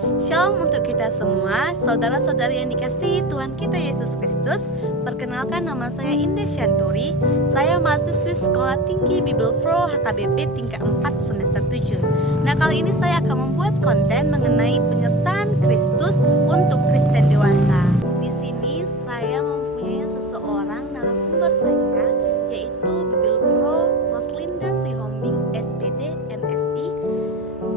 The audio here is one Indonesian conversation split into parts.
Shalom untuk kita semua, saudara-saudari yang dikasihi Tuhan kita Yesus Kristus. Perkenalkan, nama saya Indah Shanturi. Saya mahasiswi Sekolah Tinggi Bible Pro HKBP tingkat 4 semester 7. Nah, kali ini saya akan membuat konten mengenai penyertaan Kristus untuk Kristen dewasa. Di sini saya mempunyai seseorang narasumber saya, yaitu Bible Pro Roslinda Sihombing SPD MSI,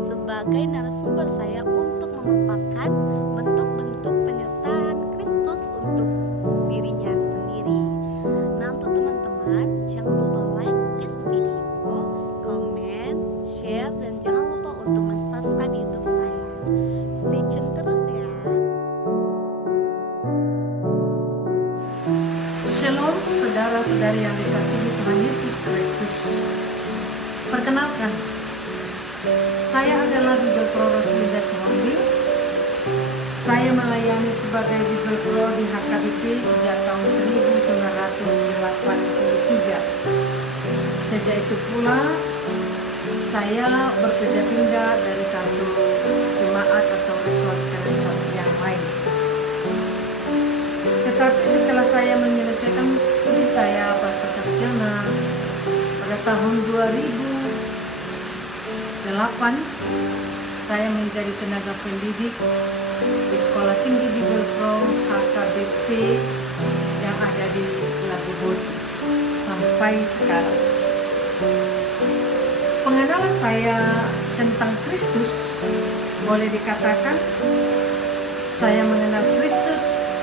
sebagai narasumber saya untuk memaparkan bentuk-bentuk penyertaan Kristus untuk dirinya sendiri. Nah, untuk teman-teman, jangan lupa like this video, comment, share, dan jangan lupa untuk subscribe YouTube saya. Stay tune terus ya. Shalom saudara-saudari yang dikasihi Tuhan Yesus Kristus. Perkenalkan, saya adalah Bible Pro Roslinda Sihombing. Saya melayani sebagai Bible Pro di HKBP sejak tahun 1983. Sejak itu pula saya berpindah-pindah dari satu jemaat atau resort ke resort yang lain. Tetapi setelah saya menyelesaikan studi saya pasca sarjana pada tahun 2008, saya menjadi tenaga pendidik di Sekolah Tinggi Bible Pro HKBP yang ada di Lagubodi sampai sekarang. Pengenalan saya tentang Kristus, boleh dikatakan saya mengenal Kristus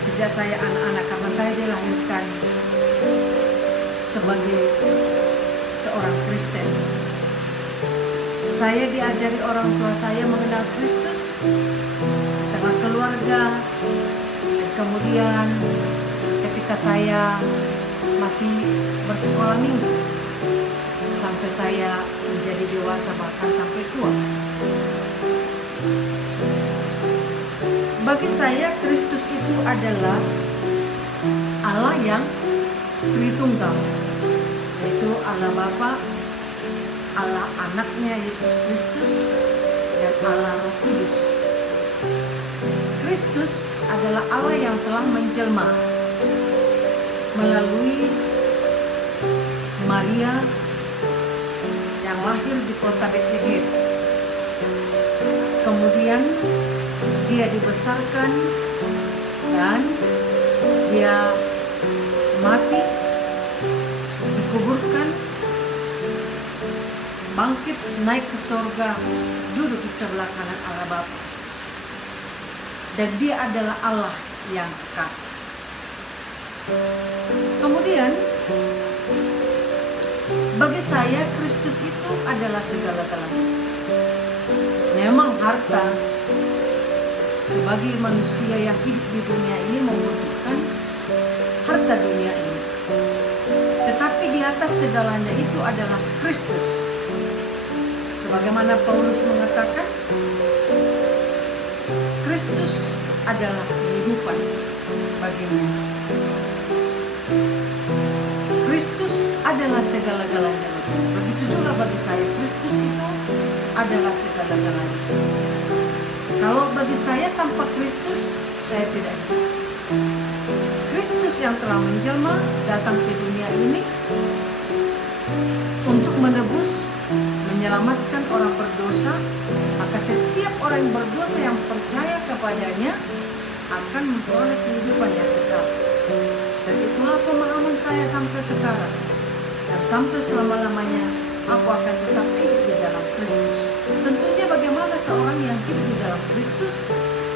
sejak saya anak-anak, karena saya dilahirkan sebagai seorang Kristen. Saya diajari orang tua saya mengenal Kristus tengah keluarga, dan kemudian ketika saya masih bersekolah minggu sampai saya menjadi dewasa, bahkan sampai tua. Bagi saya Kristus itu adalah Allah yang Tritunggal, yaitu Allah Bapa, Allah anaknya Yesus Kristus, dan Allah Roh Kudus. Kristus adalah Allah yang telah menjelma melalui Maria yang lahir di kota Bethlehem. Kemudian dia dibesarkan dan dia mati, dikuburkan, bangkit, naik ke sorga, duduk di sebelah kanan Allah Bapa. Dan dia adalah Allah yang kekal. Kemudian bagi saya Kristus itu adalah segala-galanya. Memang harta, sebagai manusia yang hidup di dunia ini, membutuhkan harta dunia ini. Tetapi di atas segalanya itu adalah Kristus. Sebagaimana Paulus mengatakan, Kristus adalah kehidupan baginya. Kristus adalah segala-galanya. Begitu juga bagi saya, Kristus itu adalah segala-galanya. Kalau bagi saya, tanpa Kristus saya tidak hidup. Kristus yang telah menjelma datang ke dunia ini untuk menebus, menyelamatkan orang berdosa. Maka setiap orang yang berdosa yang percaya kepadanya akan memperoleh kehidupan yang kekal. Dan itulah pemahaman saya sampai sekarang. Dan sampai selama-lamanya aku akan tetap hidup di dalam Kristus. Tentunya bagaimana seorang yang hidup di dalam Kristus,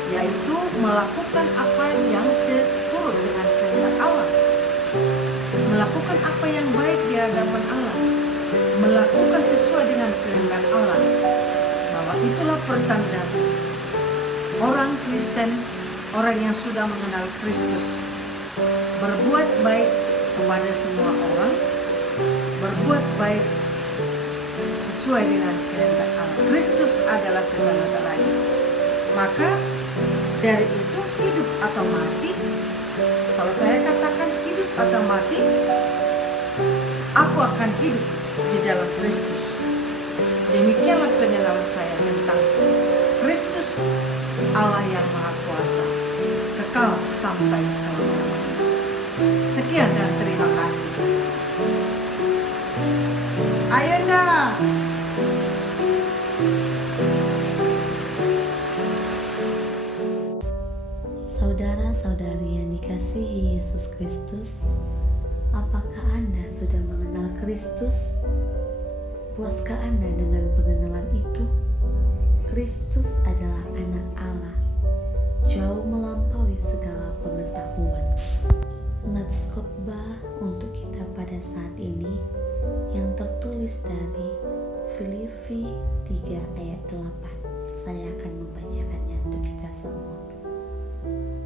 yaitu melakukan apa yang seturut dengan kehendak Allah, melakukan apa yang baik di hadapan Allah, melakukan sesuai dengan kehendak Allah. Bahwa itulah pertanda orang Kristen, orang yang sudah mengenal Kristus, berbuat baik kepada semua orang, berbuat baik sesuai dengan kehendak Allah. Kristus adalah segala-galanya. Maka dari itu, hidup atau mati, kalau saya katakan hidup atau mati, aku akan hidup di dalam Kristus. Demikianlah pengenalan saya tentang Kristus Allah yang Maha Kuasa, kekal sampai selama-lamanya. Sekian dan terima kasih. Ayo dah. Saudara-saudari yang dikasihi Yesus Kristus, apakah Anda sudah mengenal Kristus? Puaskah Anda dengan pengenalan itu? Kristus adalah anak Allah, jauh melampaui segala pengetahuan. Nats khotbah untuk kita pada saat ini yang tertulis dari Filipi 3 ayat 8. Saya akan membacakannya untuk kita semua.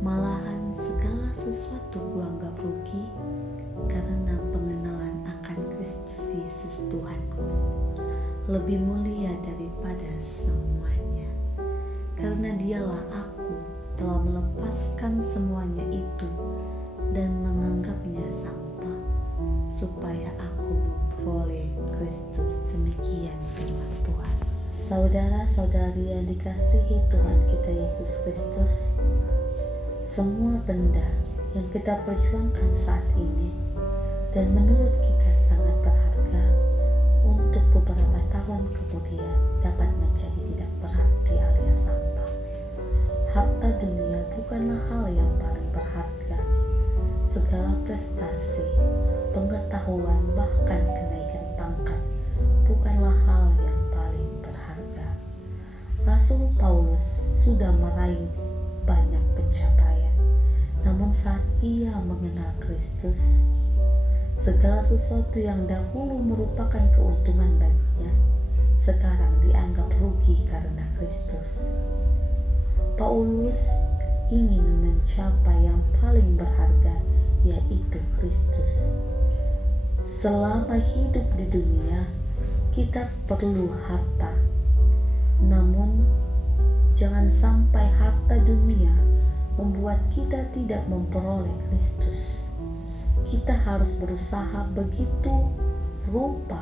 Malahan segala sesuatu kuanggap rugi karena pengenalan akan Kristus Yesus Tuhanku lebih mulia daripada semuanya. Karena dialah aku telah melepaskan semuanya itu dan menganggapnya sampah, supaya aku memperoleh Kristus. Demikian firman Tuhan. Saudara-saudari yang dikasihi Tuhan kita Yesus Kristus, semua benda yang kita perjuangkan saat ini dan menurut kita sangat berharga, untuk beberapa tahun kemudian dapat menjadi tidak berarti alias sampah. Harta dunia bukanlah hal yang paling berharga. Segala prestasi, pengetahuan, bahkan kenaikan pangkat bukanlah hal yang paling berharga. Rasul Paulus sudah meraih banyak pencapaian, namun saat ia mengenal Kristus, segala sesuatu yang dahulu merupakan keuntungan baginya, sekarang dianggap rugi karena Kristus. Paulus ingin mencapai yang paling berharga, yaitu Kristus. Selama hidup di dunia, kita perlu harta. Namun, jangan sampai harta dunia membuat kita tidak memperoleh Kristus. Kita harus berusaha begitu rupa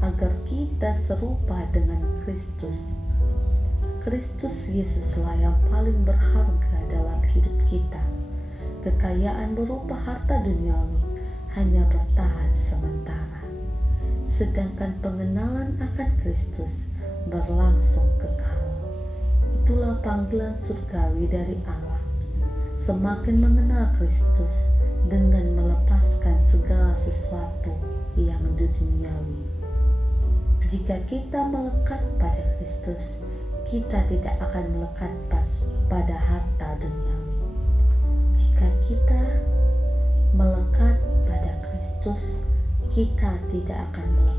agar kita serupa dengan Kristus. Kristus Yesuslah yang paling berharga dalam hidup kita. Kekayaan berupa harta duniawi hanya bertahan sementara, sedangkan pengenalan akan Kristus berlangsung kekal. Itulah panggilan surgawi dari Allah. Semakin mengenal Kristus dengan melepaskan segala sesuatu yang duniawi. Jika kita melekat pada Kristus, kita tidak akan melekat pada harta duniawi. Jika kita melekat pada Kristus, kita tidak akan melekat